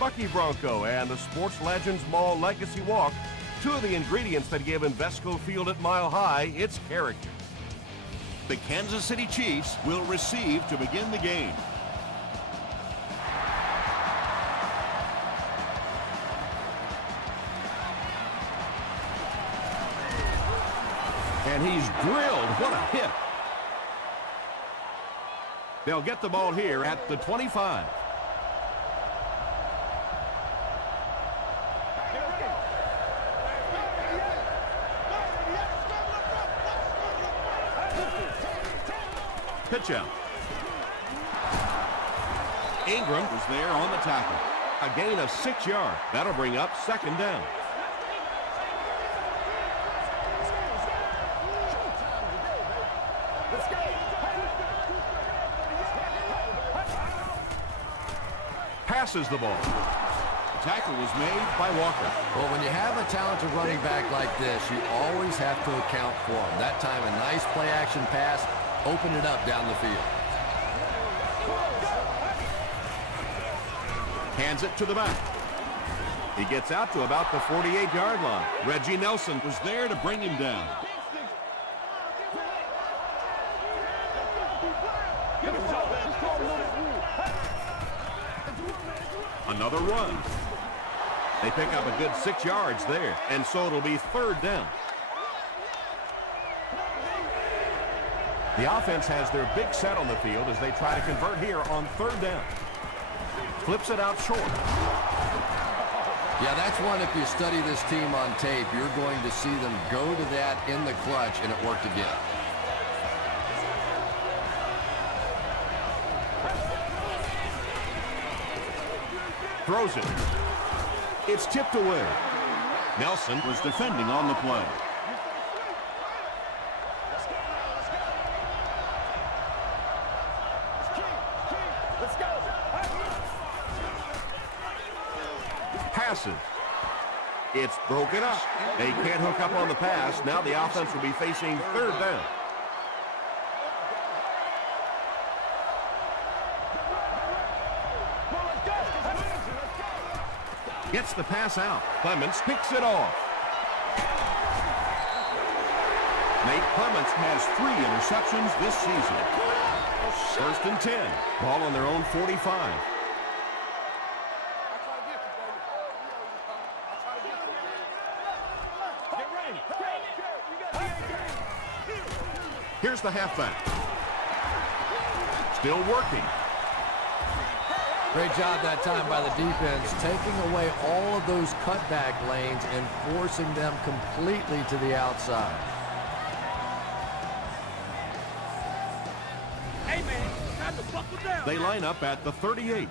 Bucky Bronco and the Sports Legends Mall Legacy Walk, two of the ingredients that give Invesco Field at Mile High its character. The Kansas City Chiefs will receive to begin the game. And he's drilled. What a hit. They'll get the ball here at the 25. Pitch out. Ingram was there on the tackle. A gain of 6 yards. That'll bring up second down. Passes the ball. Tackle was made by Walker. Well, when you have a talented running back like this, you always have to account for him. That time, a nice play-action pass opened it up down the field. Hands it to the back. He gets out to about the 48-yard line. Reggie Nelson was there to bring him down. Another run. They pick up a good 6 yards there, and so it'll be third down. The offense has their big set on the field as they try to convert here on third down. Flips it out short. Yeah, that's one, if you study this team on tape, you're going to see them go to that in the clutch, and it worked again. Throws it. It's tipped away. Nelson was defending on the play. Passes. It's broken up. They can't hook up on the pass. Now the offense will be facing third down. Gets the pass out. Clements picks it off. Nate Clements has 3 interceptions this season. First and 10. Ball on their own 45. Here's the halfback. Still working. Great job that time by the defense, taking away all of those cutback lanes and forcing them completely to the outside. Hey, man, time to buckle down. They line up at the 38.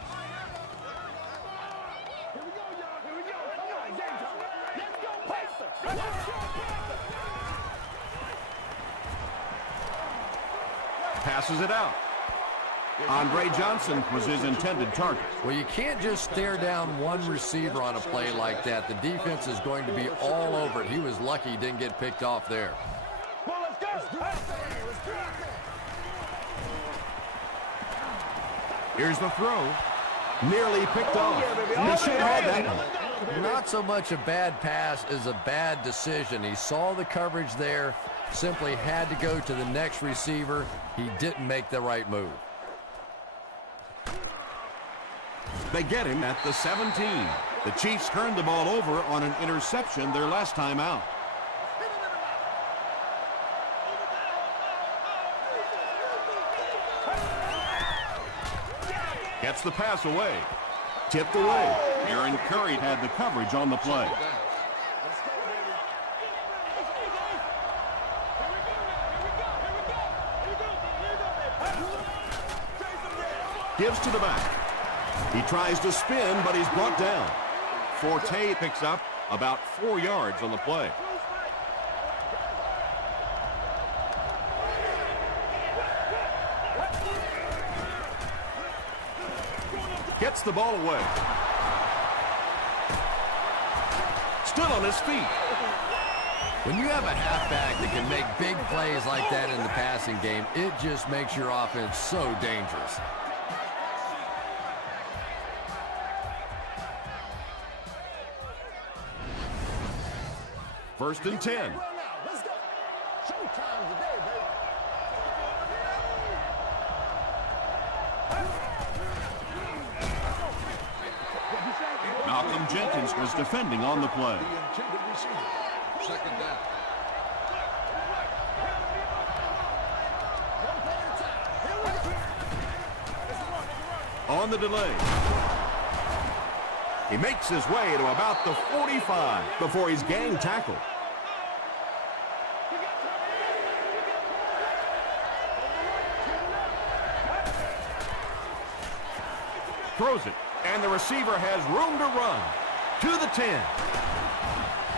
Passes it out. Andre Johnson was his intended target. Well, you can't just stare down one receiver on a play like that. The defense is going to be all over it. He was lucky he didn't get picked off there. Here's the throw. Nearly picked off. He should have had that one. Not so much a bad pass as a bad decision. He saw the coverage there, simply had to go to the next receiver. He didn't make the right move. They get him at the 17. The Chiefs turned the ball over on an interception their last time out. Gets the pass away. Tipped away. Aaron Curry had the coverage on the play. Gives to the back. He tries to spin, but he's brought down. Forte picks up about 4 yards on the play. Gets the ball away. Still on his feet. When you have a halfback that can make big plays like that in the passing game, it just makes your offense so dangerous. First and 10. Let's go. Showtime today, baby. Malcolm Jenkins was defending on the play. Second down. On the delay. He makes his way to about the 45 before he's gang tackled. Throws it, and the receiver has room to run. To the 10.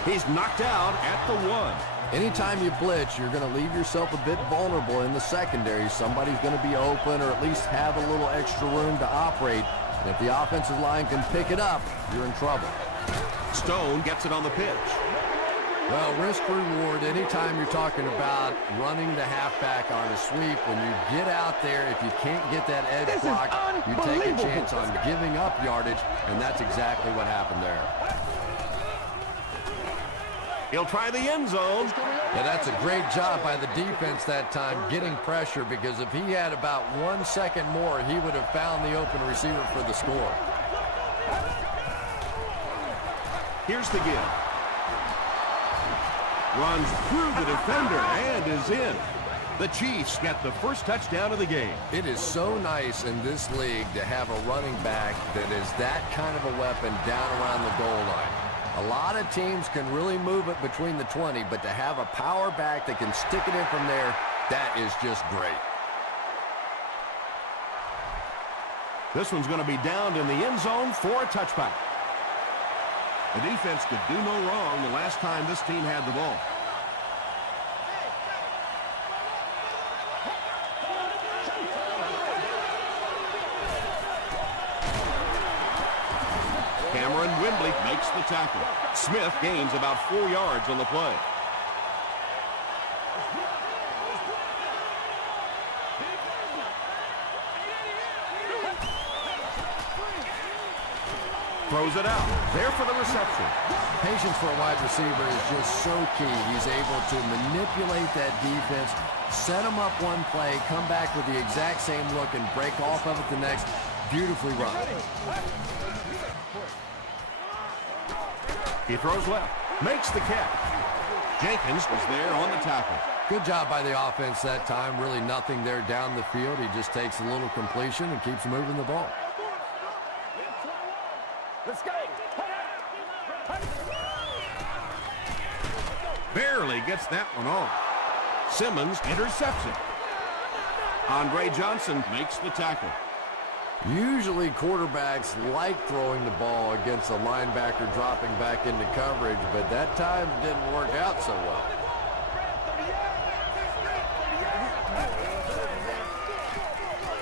He's knocked out at the 1. Anytime you blitz, you're going to leave yourself a bit vulnerable in the secondary. Somebody's going to be open or at least have a little extra room to operate. And if the offensive line can pick it up, you're in trouble. Stone gets it on the pitch. Well, risk-reward, anytime you're talking about running the halfback on a sweep, when you get out there, if you can't get that edge block, you take a chance on giving up yardage, and that's exactly what happened there. He'll try the end zone. Yeah, that's a great job by the defense that time, getting pressure, because if he had about 1 second more, he would have found the open receiver for the score. Here's the give. Runs through the defender and is in. The Chiefs get the first touchdown of the game. It is so nice in this league to have a running back that is that kind of a weapon down around the goal line. A lot of teams can really move it between the 20, but to have a power back that can stick it in from there, that is just great. This one's going to be downed in the end zone for a touchback. The defense could do no wrong the last time this team had the ball. Cameron Wembley makes the tackle. Smith gains about 4 yards on the play. Throws it out. There for the reception. Patience for a wide receiver is just so key. He's able to manipulate that defense, set them up one play, come back with the exact same look, and break off of it the next. Beautifully run. He throws left. Makes the catch. Jenkins was there on the tackle. Good job by the offense that time. Really nothing there down the field. He just takes a little completion and keeps moving the ball. Let's go. Barely gets that one off. Simmons intercepts it. Andre Johnson makes the tackle. Usually quarterbacks like throwing the ball against a linebacker dropping back into coverage, but that time didn't work out so well.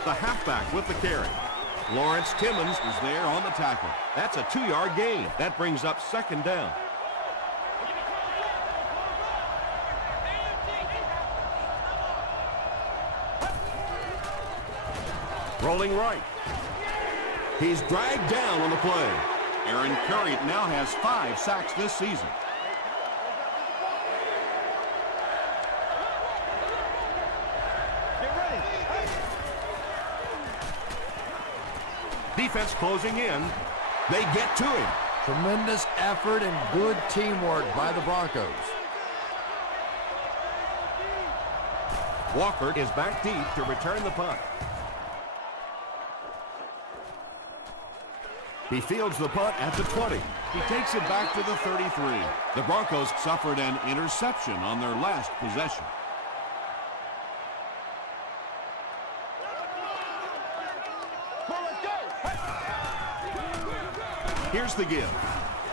The halfback with the carry. Lawrence Timmons was there on the tackle. That's a 2-yard gain. That brings up second down. Rolling right. He's dragged down on the play. Aaron Curry now has 5 sacks this season. Defense closing in. They get to him. Tremendous effort and good teamwork by the Broncos. Walker is back deep to return the punt. He fields the punt at the 20. He takes it back to the 33. The Broncos suffered an interception on their last possession. Here's the give.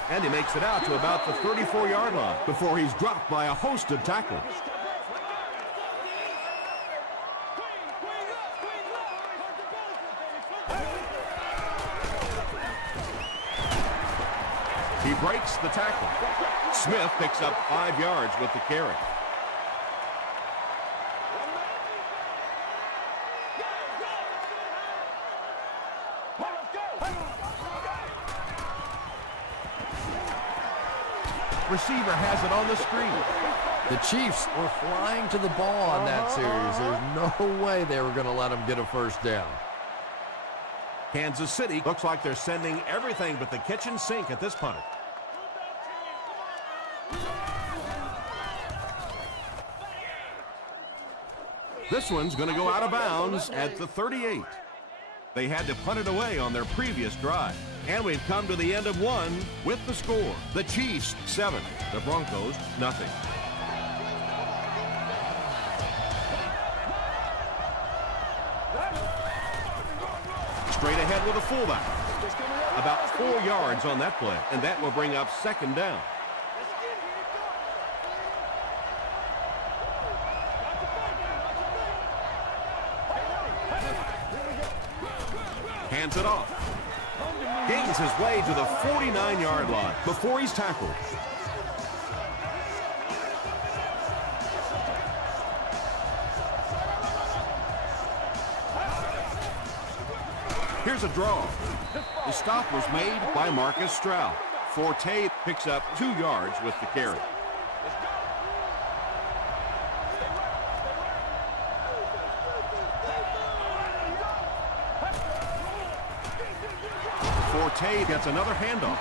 And he makes it out to about the 34-yard line before he's dropped by a host of tacklers. He breaks the tackle. Smith picks up 5 yards with the carry. Receiver has it on the screen. The Chiefs were flying to the ball on that series. There's no way they were going to let them get a first down. Kansas City looks like they're sending everything but the kitchen sink at this punt. This one's going to go out of bounds at the 38. They had to punt it away on their previous drive. And we've come to the end of one with the score. The Chiefs 7, the Broncos nothing. Straight ahead with a fullback. About 4 yards on that play, and that will bring up second down. Hands it off. Gains his way to the 49-yard line before he's tackled. Here's a draw. The stop was made by Marcus Stroud. Forte picks up 2 yards with the carry. Forte gets another handoff.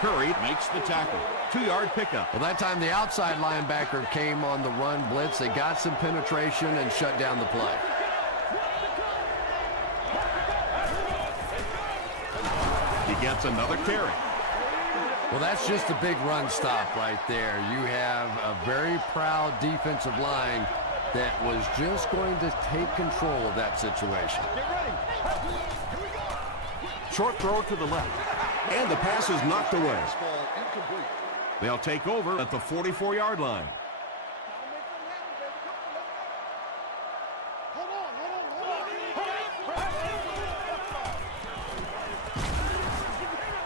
Curry makes the tackle. 2-yard pickup. Well, that time the outside linebacker came on the run blitz. They got some penetration and shut down the play. He gets another carry. Well, that's just a big run stop right there. You have a very proud defensive line that was just going to take control of that situation. Short throw to the left. And the pass is knocked away. They'll take over at the 44-yard line.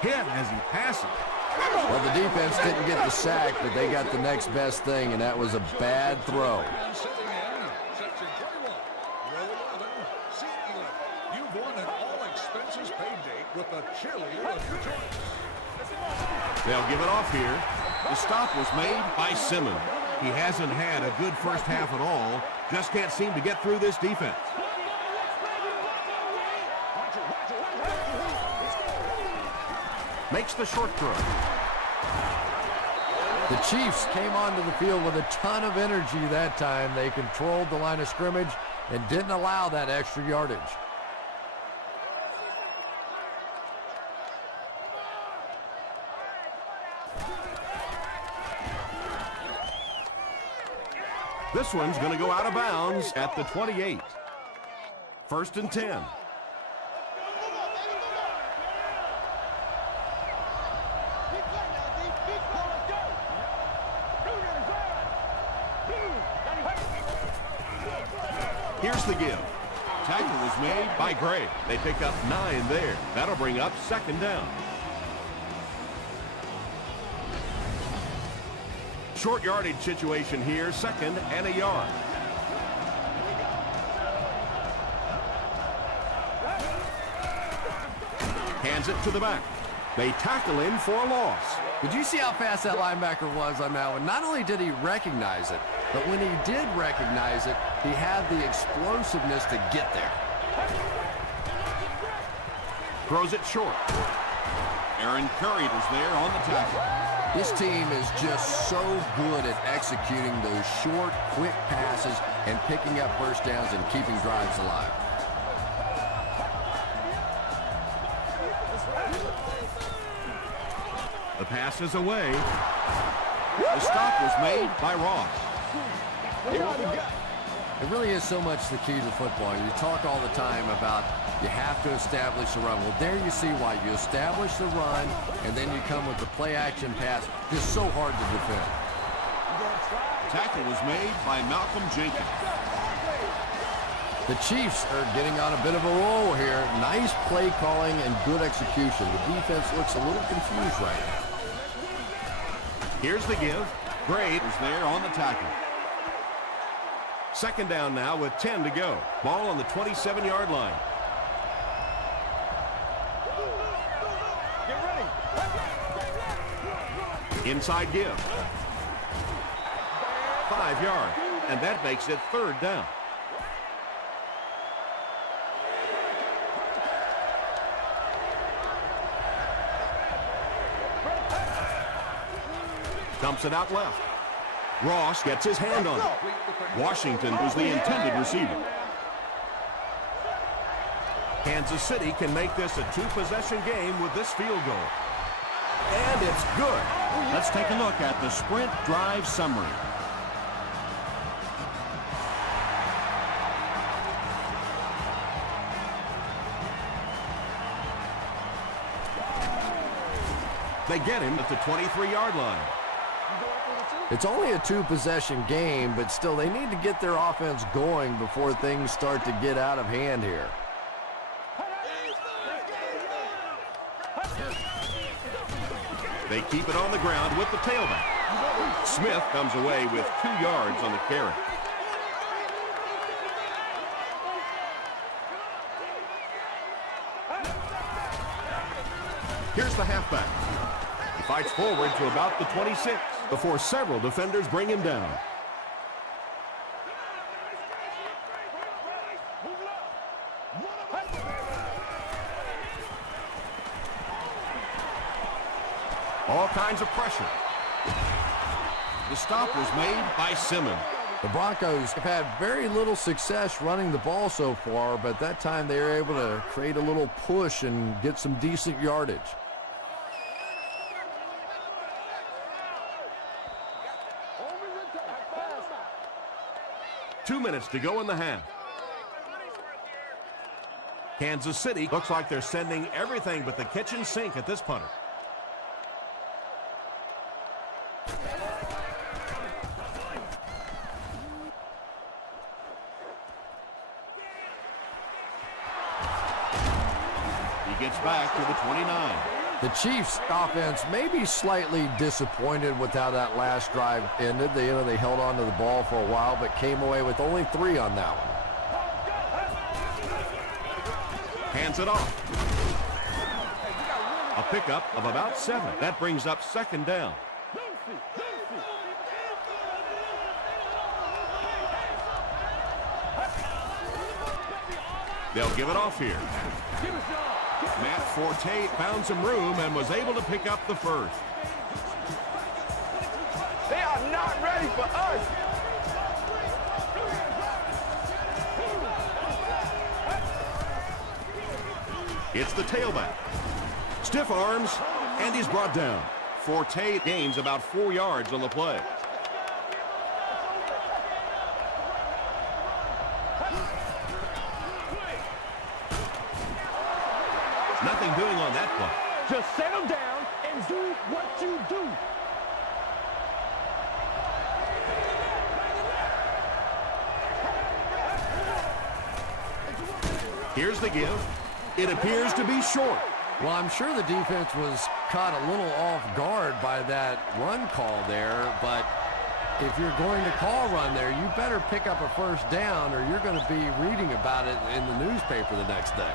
Hit as he passes. Well, the defense didn't get the sack, but they got the next best thing, and that was a bad throw. Section 21, row 11, seat 11. You've won an all-expenses paid date with a cheerleader of your choice. They'll give it off here. The stop was made by Simmons. He hasn't had a good first half at all. Just can't seem to get through this defense. Makes the short throw. The Chiefs came onto the field with a ton of energy that time. They controlled the line of scrimmage and didn't allow that extra yardage. This one's going to go out of bounds at the 28. 1st and 10. Here's the give. Tackle was made by Gray. They pick up 9 there. That'll bring up second down. Short yardage situation here, 2nd and a yard. Hands it to the back. They tackle him for a loss. Did you see how fast that linebacker was on that one? Not only did he recognize it, but when he did recognize it, he had the explosiveness to get there. Throws it short. Aaron Curry was there on the tackle. This team is just so good at executing those short, quick passes and picking up first downs and keeping drives alive. The pass is away. The stop was made by Ross. It really is so much the key to football. You talk all the time about you have to establish the run. Well, there you see why. You establish the run, and then you come with the play-action pass. Just so hard to defend. Tackle was made by Malcolm Jenkins. The Chiefs are getting on a bit of a roll here. Nice play calling and good execution. The defense looks a little confused right now. Here's the give. Gray was there on the tackle. 2nd down now with 10 to go. Ball on the 27-yard line. Inside give. 5 yards, and that makes it 3rd down. Dumps it out left. Ross gets his hand on it. Washington was the intended receiver. Kansas City can make this a 2-possession game with this field goal. And it's good. Let's take a look at the sprint drive summary. They get him at the 23-yard line. It's only a 2-possession game, but still they need to get their offense going before things start to get out of hand here. They keep it on the ground with the tailback. Smith comes away with 2 yards on the carry. Here's the halfback. He fights forward to about the 26 before several defenders bring him down. All kinds of pressure. The stop was made by Simmons. The Broncos have had very little success running the ball so far, but that time they were able to create a little push and get some decent yardage. Two minutes to go in the half. Kansas City looks like they're sending everything but the kitchen sink at this punter. He gets back to the 29. The Chiefs' offense may be slightly disappointed with how that last drive ended. They held on to the ball for a while, but came away with only 3 on that one. Hands it off. A pickup of about 7. That brings up 2nd down. They'll give it off here. Matt Forte found some room and was able to pick up the first. They are not ready for us. It's the tailback. Stiff arms, and he's brought down. Forte gains about 4 yards on the play. Nothing doing on that play. Just settle down and do what you do. Here's the give. It appears to be short. Well, I'm sure the defense was caught a little off guard by that run call there, but if you're going to call run there, you better pick up a first down or you're going to be reading about it in the newspaper the next day.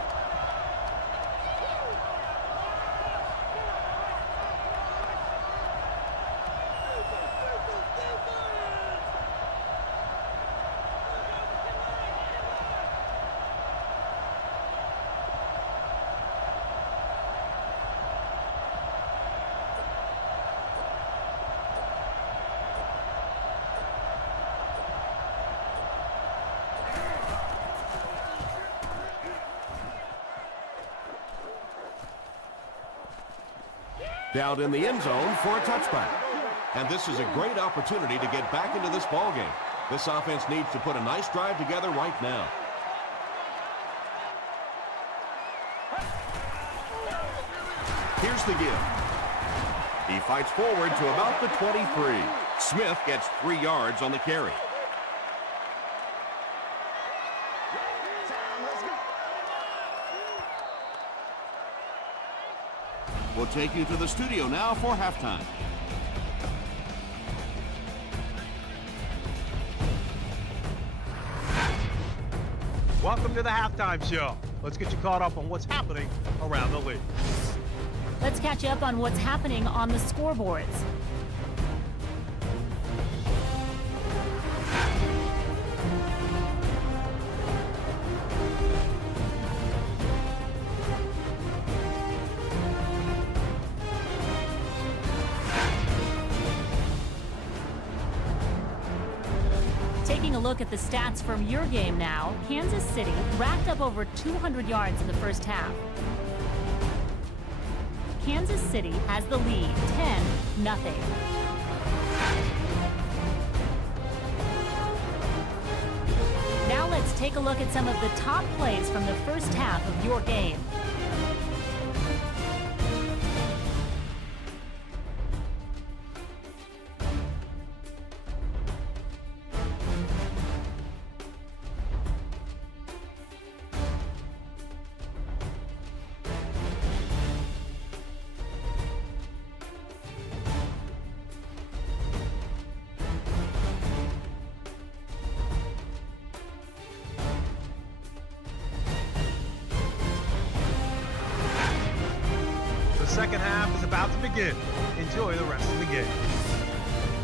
Down in the end zone for a touchback. And this is a great opportunity to get back into this ball game. This offense needs to put a nice drive together right now. Here's the give. He fights forward to about the 23. Smith gets 3 yards on the carry. We'll take you to the studio now for halftime. Welcome to the halftime show. Let's get you caught up on what's happening around the league. Let's catch you up on what's happening on the scoreboards. Taking a look at the stats from your game now, Kansas City racked up over 200 yards in the first half. Kansas City has the lead, 10-0. Now let's take a look at some of the top plays from the first half of your game. The second half is about to begin. Enjoy the rest of the game.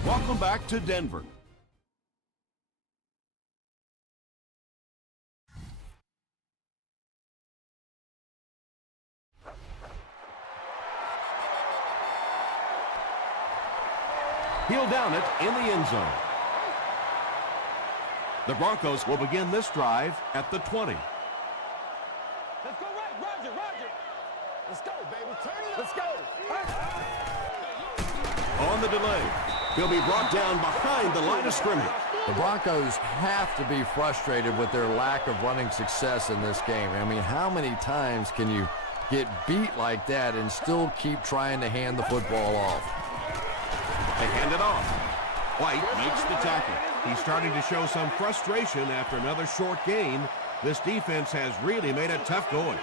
Welcome back to Denver. He'll down it in the end zone. The Broncos will begin this drive at the 20. Let's go right, Roger, Roger. Let's go, baby. Turn it up. Let's go. On the delay, he'll be brought down behind the line of scrimmage. The Broncos have to be frustrated with their lack of running success in this game. I mean, how many times can you get beat like that and still keep trying to hand the football off? They hand it off. White makes the tackle. He's starting to show some frustration after another short gain. This defense has really made it tough going.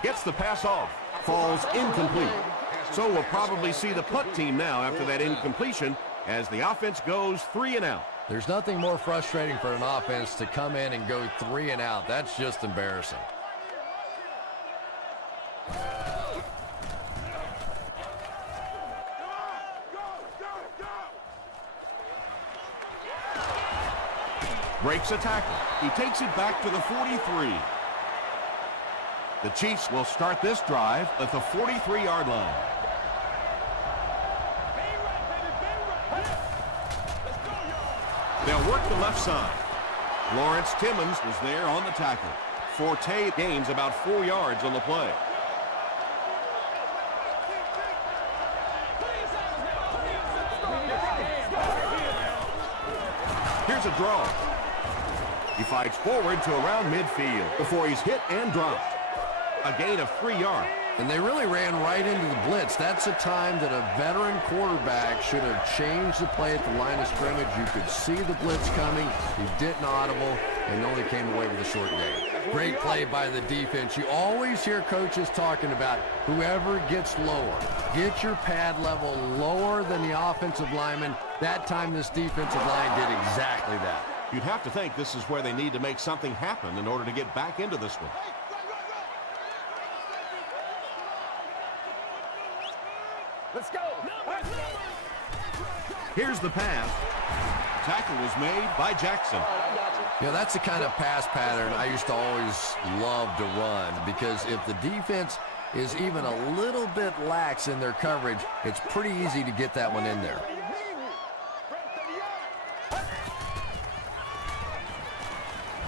Gets the pass off. Falls incomplete. So we'll probably see the punt team now after that incompletion as the offense goes 3 and out. There's nothing more frustrating for an offense to come in and go 3 and out. That's just embarrassing. Breaks a tackle. He takes it back to the 43. The Chiefs will start this drive at the 43-yard line. They'll work the left side. Lawrence Timmons was there on the tackle. Forte gains about 4 yards on the play. Here's a draw. He fights forward to around midfield before he's hit and dropped. A gain of 3 yards. And they really ran right into the blitz. That's a time that a veteran quarterback should have changed the play at the line of scrimmage. You could see the blitz coming. He didn't audible and only came away with a short gain. Great play by the defense. You always hear coaches talking about whoever gets lower. Get your pad level lower than the offensive lineman. That time this defensive line did exactly that. You'd have to think this is where they need to make something happen in order to get back into this one. Let's go. Here's the pass. Tackle was made by Jackson. You know, that's the kind of pass pattern I used to always love to run, because if the defense is even a little bit lax in their coverage, it's pretty easy to get that one in there.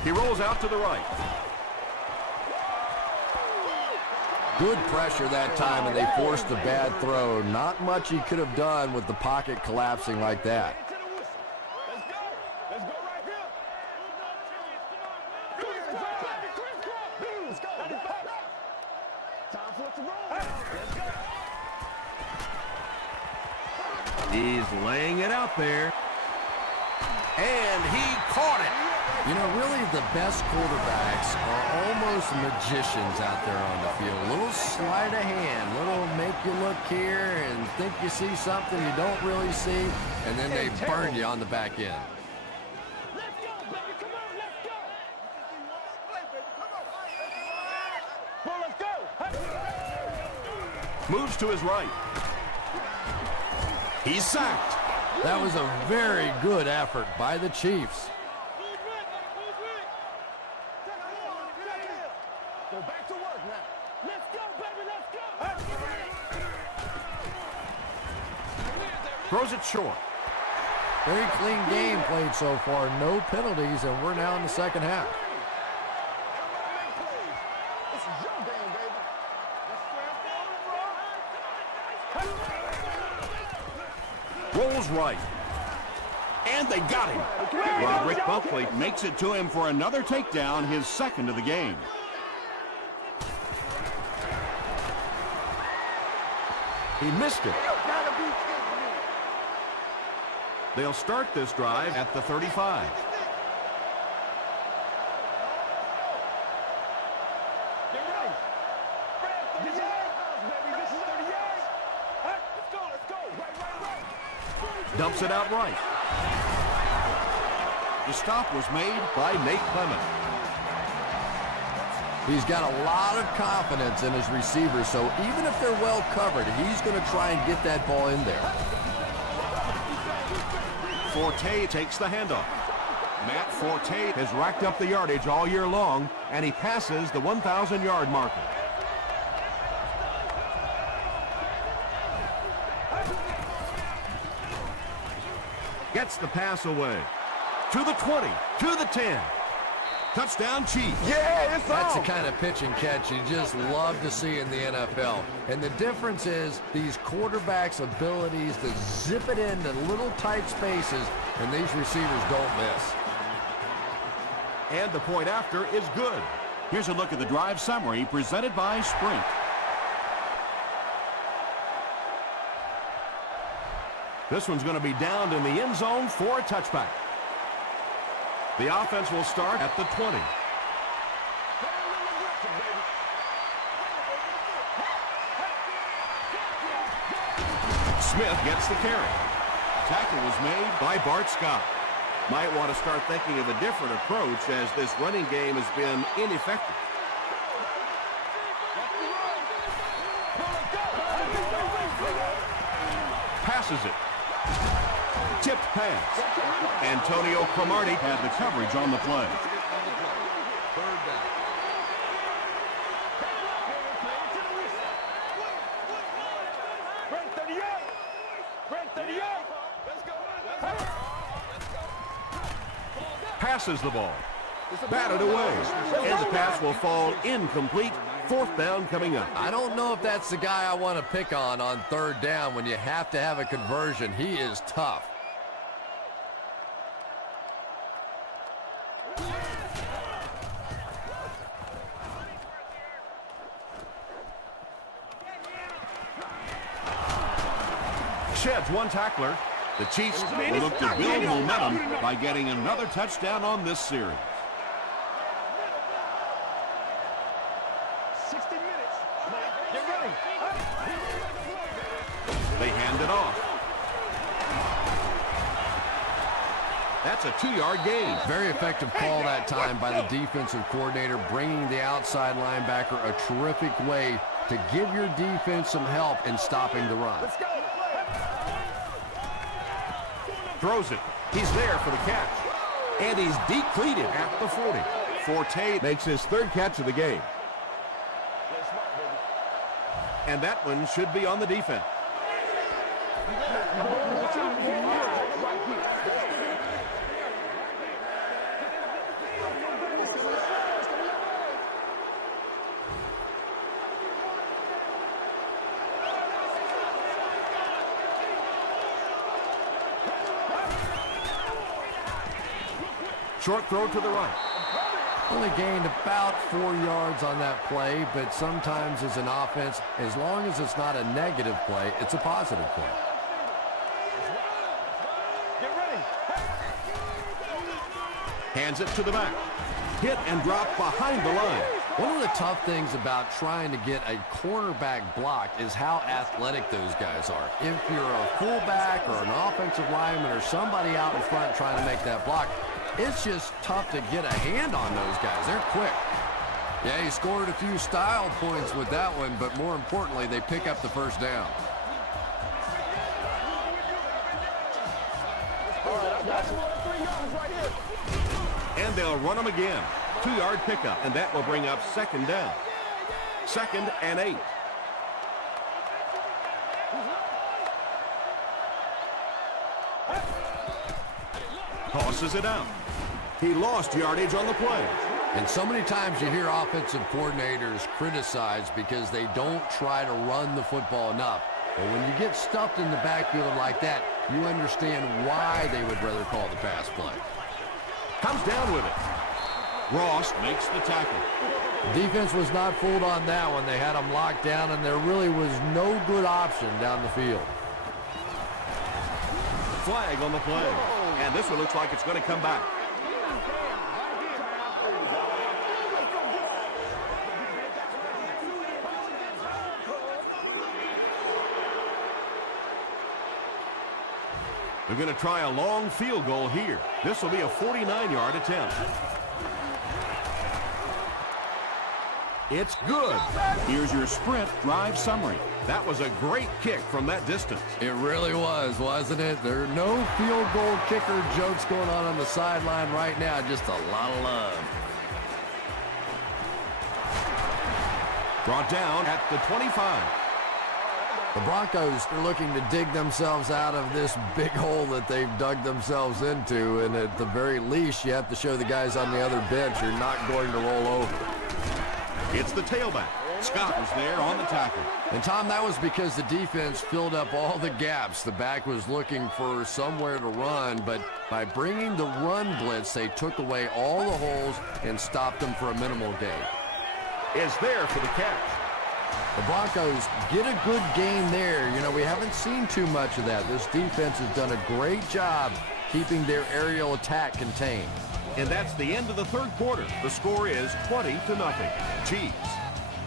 He rolls out to the right. Good pressure that time, and they forced the bad throw. Not much he could have done with the pocket collapsing like that. Let's go right here. Let's go. Time for it to roll. Let's go. He's laying it out there. And he caught it. You know, really the best quarterbacks are almost magicians out there on the field. A little sleight of hand, little make you look here and think you see something you don't really see, and then they burn you on the back end. Let's go, baby. Come on, let's go. Come on, let's go. Moves to his right. He's sacked. That was a very good effort by the Chiefs. Go back to work now. Let's go, baby. Let's go. Throws it short. Very clean game played so far. No penalties, and we're now in the second half. This is your game, baby. Rolls right. And they got him. Roderick Buckley makes it to him for another takedown, his second of the game. He missed it. They'll start this drive at the 35. Dumps it out right. The stop was made by Nate Clement. He's got a lot of confidence in his receivers, so even if they're well covered, he's going to try and get that ball in there. Forte takes the handoff. Matt Forte has racked up the yardage all year long, and he passes the 1,000-yard marker. Gets the pass away. To the 20, to the 10. Touchdown Chiefs. Yeah, it's That's the on. kind of pitch and catch you just love to see in the NFL. And the difference is these quarterbacks' abilities to zip it into little tight spaces, and these receivers don't miss. And the point after is good. Here's a look at the drive summary presented by Sprint. This one's going to be downed in the end zone for a touchback. The offense will start at the 20. Smith gets the carry. Tackle was made by Bart Scott. Might want to start thinking of a different approach as this running game has been ineffective. Passes it. Tipped pass. Antonio Cromartie had the coverage on the play. Third down. Passes the ball. Batted away. And the pass will fall incomplete. Fourth down coming up. I don't know if that's the guy I want to pick on third down when you have to have a conversion. He is tough. Sheds one tackler. The Chiefs will look to build momentum by getting another touchdown on this series. 60 minutes. Get ready. They hand it off. That's a 2-yard gain. Very effective call that time by the defensive coordinator, bringing the outside linebacker a terrific way to give your defense some help in stopping the run. Let's go. Throws it. He's there for the catch. And he's depleted at the 40. Forte makes his third catch of the game. And that one should be on the defense. Short throw to the right. Only gained about 4 yards on that play, but sometimes as an offense, as long as it's not a negative play, it's a positive play. Get ready. Hands it to the back. Hit and drop behind the line. One of the tough things about trying to get a cornerback blocked is how athletic those guys are. If you're a fullback or an offensive lineman or somebody out in front trying to make that block, it's just tough to get a hand on those guys. They're quick. Yeah, he scored a few style points with that one, but more importantly, they pick up the first down. And they'll run them again. 2-yard pickup, and that will bring up second down. 2nd and 8. Tosses it out. He lost yardage on the play. And so many times you hear offensive coordinators criticized because they don't try to run the football enough. But when you get stuffed in the backfield like that, you understand why they would rather call the pass play. Comes down with it. Ross makes the tackle. The defense was not fooled on that one. They had them locked down, and there really was no good option down the field. Flag on the play. And this one looks like it's going to come back. They're going to try a long field goal here. This will be a 49-yard attempt. It's good. Here's your sprint drive summary. That was a great kick from that distance. It really was, wasn't it? There are no field goal kicker jokes going on the sideline right now. Just a lot of love. Brought down at the 25. The Broncos are looking to dig themselves out of this big hole that they've dug themselves into, and at the very least, you have to show the guys on the other bench you're not going to roll over. It's the tailback. Scott was there on the tackle. And, Tom, that was because the defense filled up all the gaps. The back was looking for somewhere to run, but by bringing the run blitz, they took away all the holes and stopped them for a minimal gain. Is there for the catch. The Broncos get a good gain there. You know, we haven't seen too much of that. This defense has done a great job keeping their aerial attack contained. And that's the end of the third quarter. The score is 20-0. Chiefs.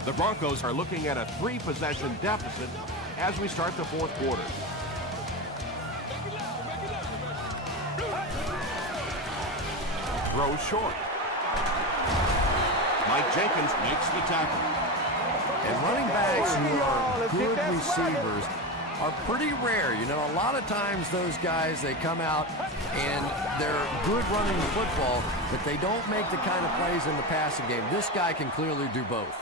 The Broncos are looking at a 3-possession deficit as we start the fourth quarter. Throws short. Mike Jenkins makes the tackle. And running backs who are good receivers are pretty rare. You know, a lot of times those guys, they come out and they're good running the football, but they don't make the kind of plays in the passing game. This guy can clearly do both.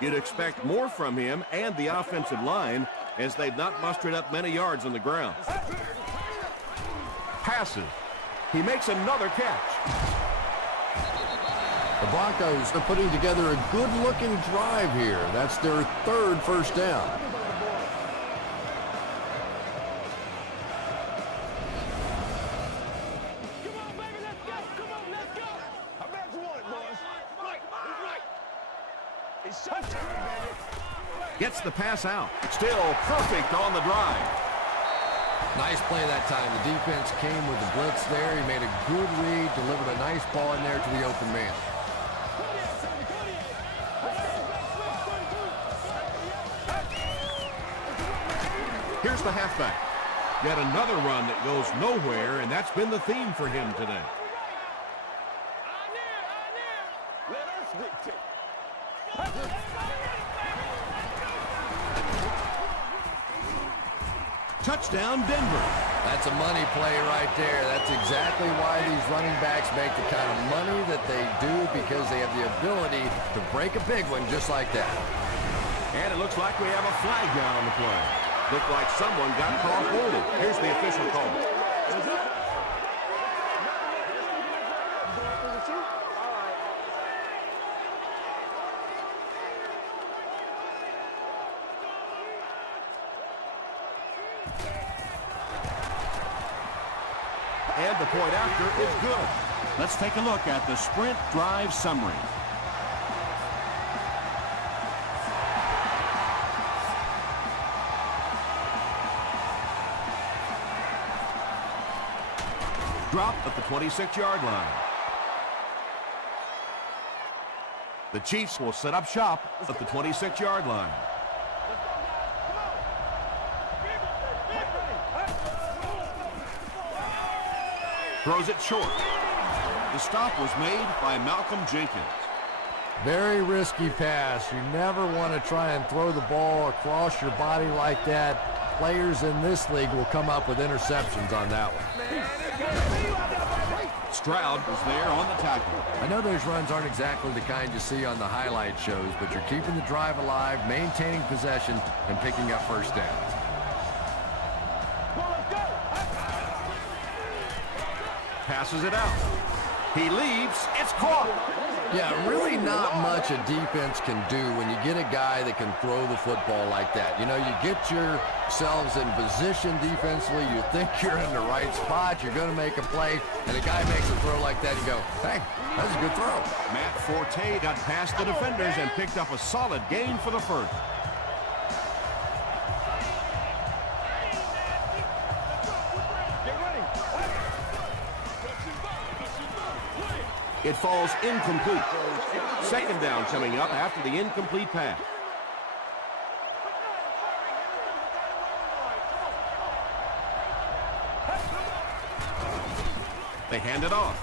You'd expect more from him and the offensive line as they've not mustered up many yards on the ground. Passes. He makes another catch. The Broncos are putting together a good-looking drive here. That's their third first down. Come on, baby, let's go. Come on, let's go. I bet you want it, boys. Right. It's showtime, baby. Gets the pass out. Still perfect on the drive. Nice play that time. The defense came with the blitz there. He made a good read, delivered a nice ball in there to the open man. Here's the halfback. Yet another run that goes nowhere, and that's been the theme for him today. Let us dictate. Touchdown, Denver. That's a money play right there. That's exactly why these running backs make the kind of money that they do, because they have the ability to break a big one just like that. And it looks like we have a flag down on the play. Looked like someone got caught holding. Here's the official call. And the point after is good. Let's take a look at the sprint drive summary. Dropped at the 26-yard line. The Chiefs will set up shop at the 26-yard line. Throws it short. The stop was made by Malcolm Jenkins. Very risky pass. You never want to try and throw the ball across your body like that. Players in this league will come up with interceptions on that one. Stroud was there on the tackle. I know those runs aren't exactly the kind you see on the highlight shows, but you're keeping the drive alive, maintaining possession, and picking up first downs. passes it out. He leaps. It's caught. Yeah, really not much a defense can do when you get a guy that can throw the football like that. You know, you get yourselves in position defensively. You think you're in the right spot. You're going to make a play, and a guy makes a throw like that. You go, hey, that's a good throw. Matt Forte got past the defenders and picked up a solid gain for the first. It falls incomplete. Second down coming up after the incomplete pass. They hand it off.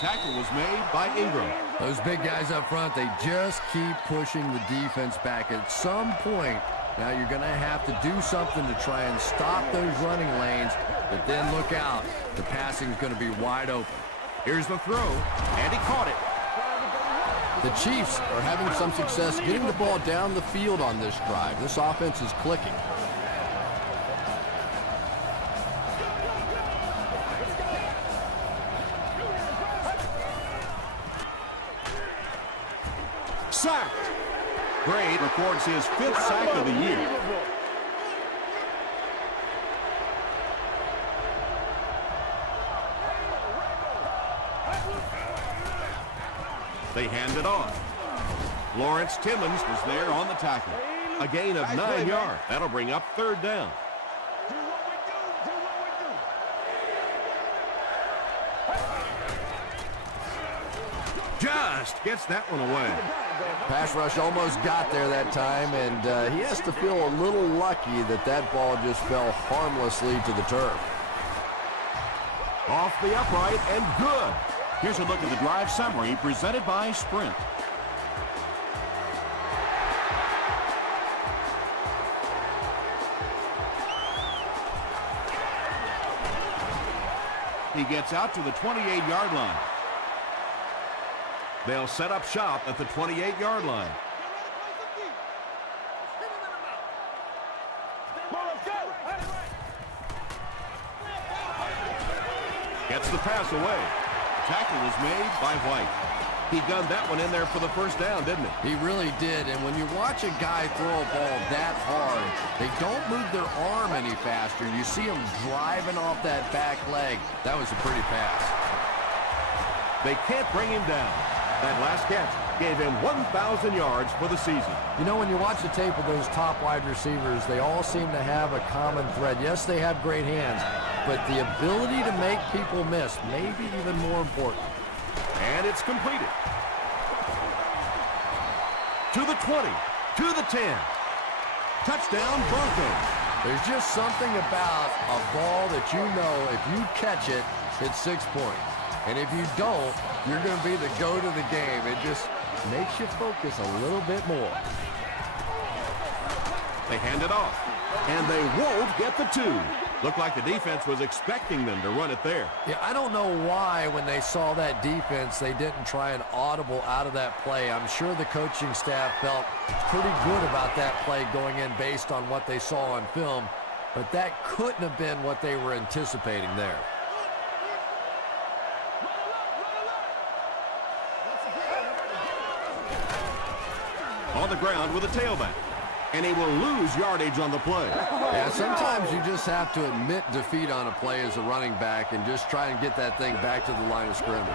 Tackle was made by Ingram. Those big guys up front, they just keep pushing the defense back. At some point, now you're going to have to do something to try and stop those running lanes, but then look out. The passing is going to be wide open. Here's the throw, and he caught it. The Chiefs are having some success getting the ball down the field on this drive. This offense is clicking. Sacked. Gray records his 5th sack of the year. They hand it off. Lawrence Timmons was there on the tackle. A gain of 9 yards. That'll bring up 3rd down. Just gets that one away. Pass rush almost got there that time, and he has to feel a little lucky that that ball just fell harmlessly to the turf. Off the upright and good. Here's a look at the drive summary presented by Sprint. He gets out to the 28-yard line. They'll set up shop at the 28-yard line. Gets the pass away. Tackle was made by White. He gunned that one in there for the first down, didn't he? He really did, and when you watch a guy throw a ball that hard, they don't move their arm any faster. You see him driving off that back leg. That was a pretty pass. They can't bring him down. That last catch gave him 1,000 yards for the season. You know, when you watch the tape of those top wide receivers, they all seem to have a common thread. Yes, they have great hands, but the ability to make people miss may be even more important. And it's completed. To the 20, to the 10. Touchdown, Broncos. There's just something about a ball that you know if you catch it, it's 6 points. And if you don't, you're going to be the goat of the game. It just makes you focus a little bit more. They hand it off, and they won't get the 2. Looked like the defense was expecting them to run it there. Yeah, I don't know why when they saw that defense, they didn't try an audible out of that play. I'm sure the coaching staff felt pretty good about that play going in based on what they saw on film, but that couldn't have been what they were anticipating there. On the ground with a tailback, and he will lose yardage on the play. Yeah, sometimes you just have to admit defeat on a play as a running back and just try and get that thing back to the line of scrimmage.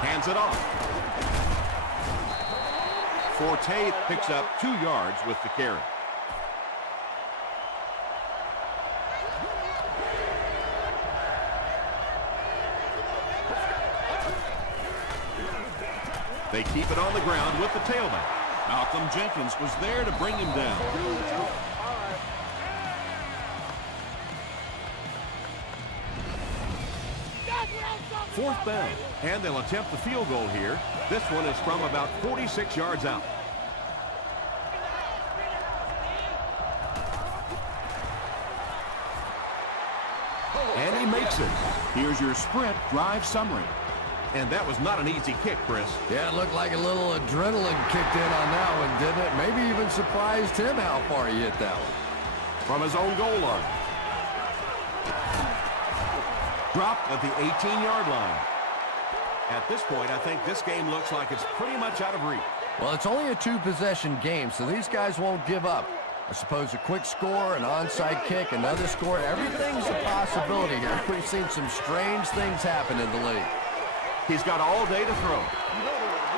Hands it off. Forte picks up 2 yards with the carry. They keep it on the ground with the tailback. Malcolm Jenkins was there to bring him down. Fourth down, and they'll attempt the field goal here. This one is from about 46 yards out. And he makes it. Here's your Sprint drive summary. And that was not an easy kick, Chris. Yeah, it looked like a little adrenaline kicked in on that one, didn't it? Maybe even surprised him how far he hit that one. From his own goal line. Dropped at the 18-yard line. At this point, I think this game looks like it's pretty much out of reach. Well, it's only a two-possession game, so these guys won't give up. I suppose a quick score, an onside kick, another score, everything's a possibility here. We've seen some strange things happen in the league. He's got all day to throw.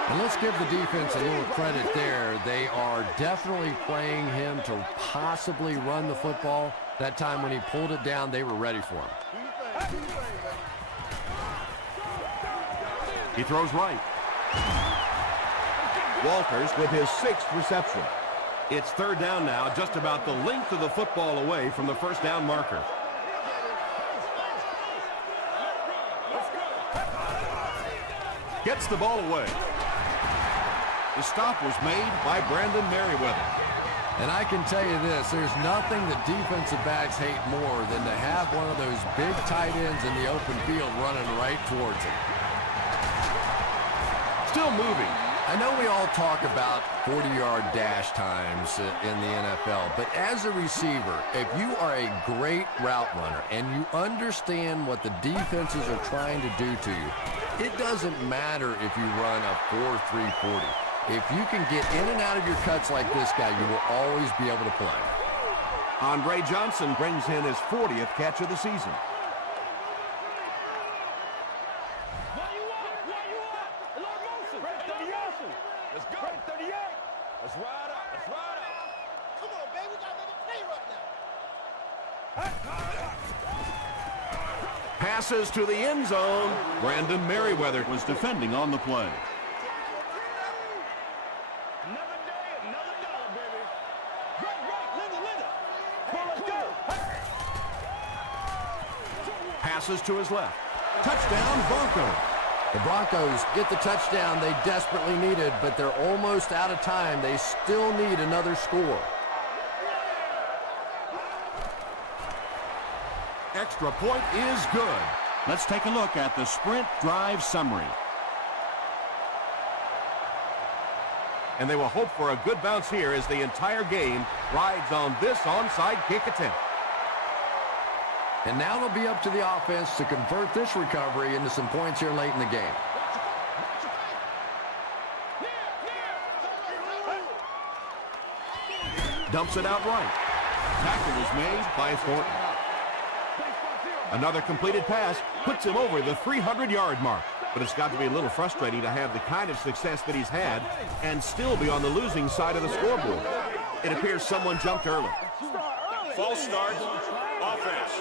And let's give the defense a little credit there. They are definitely playing him to possibly run the football. That time when he pulled it down, they were ready for him. He throws right. Walters with his 6th reception. It's 3rd down now, just about the length of the football away from the first down marker. Gets the ball away. The stop was made by Brandon Merriweather. And I can tell you this, there's nothing that defensive backs hate more than to have one of those big tight ends in the open field running right towards him. Still moving. I know we all talk about 40-yard dash times in the NFL, but as a receiver, if you are a great route runner and you understand what the defenses are trying to do to you, it doesn't matter if you run a 4.340. If you can get in and out of your cuts like this guy, you will always be able to play. Andre Johnson brings in his 40th catch of the season. Let's go. 38. Let's ride out. Let's ride out. Come on, baby. We got to make a play right now. Passes to the end zone. Brandon Merriweather was defending on the play. Another day, another dollar, baby. Right, Linda. Come on, let's go. Passes to his left. Touchdown, Broncos. The Broncos get the touchdown they desperately needed, but they're almost out of time. They still need another score. Extra point is good. Let's take a look at the sprint drive summary. And they will hope for a good bounce here as the entire game rides on this onside kick attempt. And now it'll be up to the offense to convert this recovery into some points here late in the game. Dumps it out right. Tackle is made by Thornton. Another completed pass puts him over the 300-yard mark. But it's got to be a little frustrating to have the kind of success that he's had and still be on the losing side of the scoreboard. It appears someone jumped early. False start. Offense.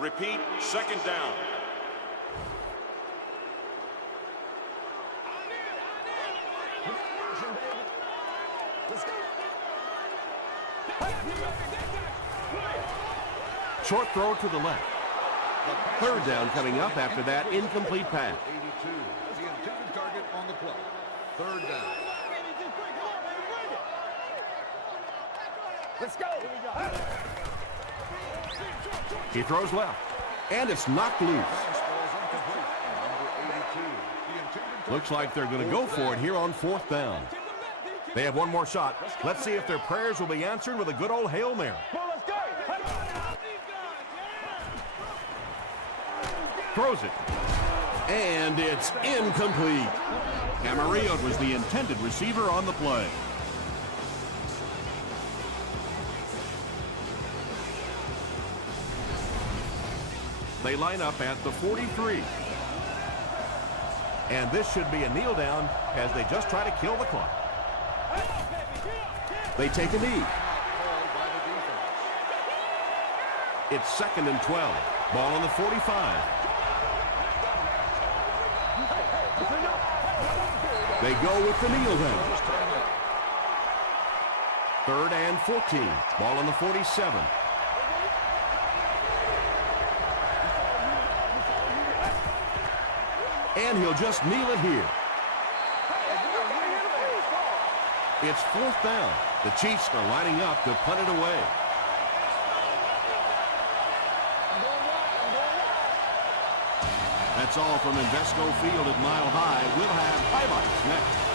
Repeat, 2nd down. Short throw to the left. 3rd down coming up after that incomplete pass. 82. The intended target on the play. 3rd down. Let's go. He throws left, and it's knocked loose. Looks like they're going to go for it here on 4th down. They have one more shot. Let's see if their prayers will be answered with a good old Hail Mary. Throws it, and it's incomplete. Camarillo was the intended receiver on the play. They line up at the 43. And this should be a kneel down as they just try to kill the clock. They take a knee. It's 2nd and 12. Ball on the 45. They go with the kneel down. 3rd and 14. Ball on the 47. And he'll just kneel it here. It's 4th down. The Chiefs are lining up to punt it away. That's all from Invesco Field at Mile High. We'll have highlights next.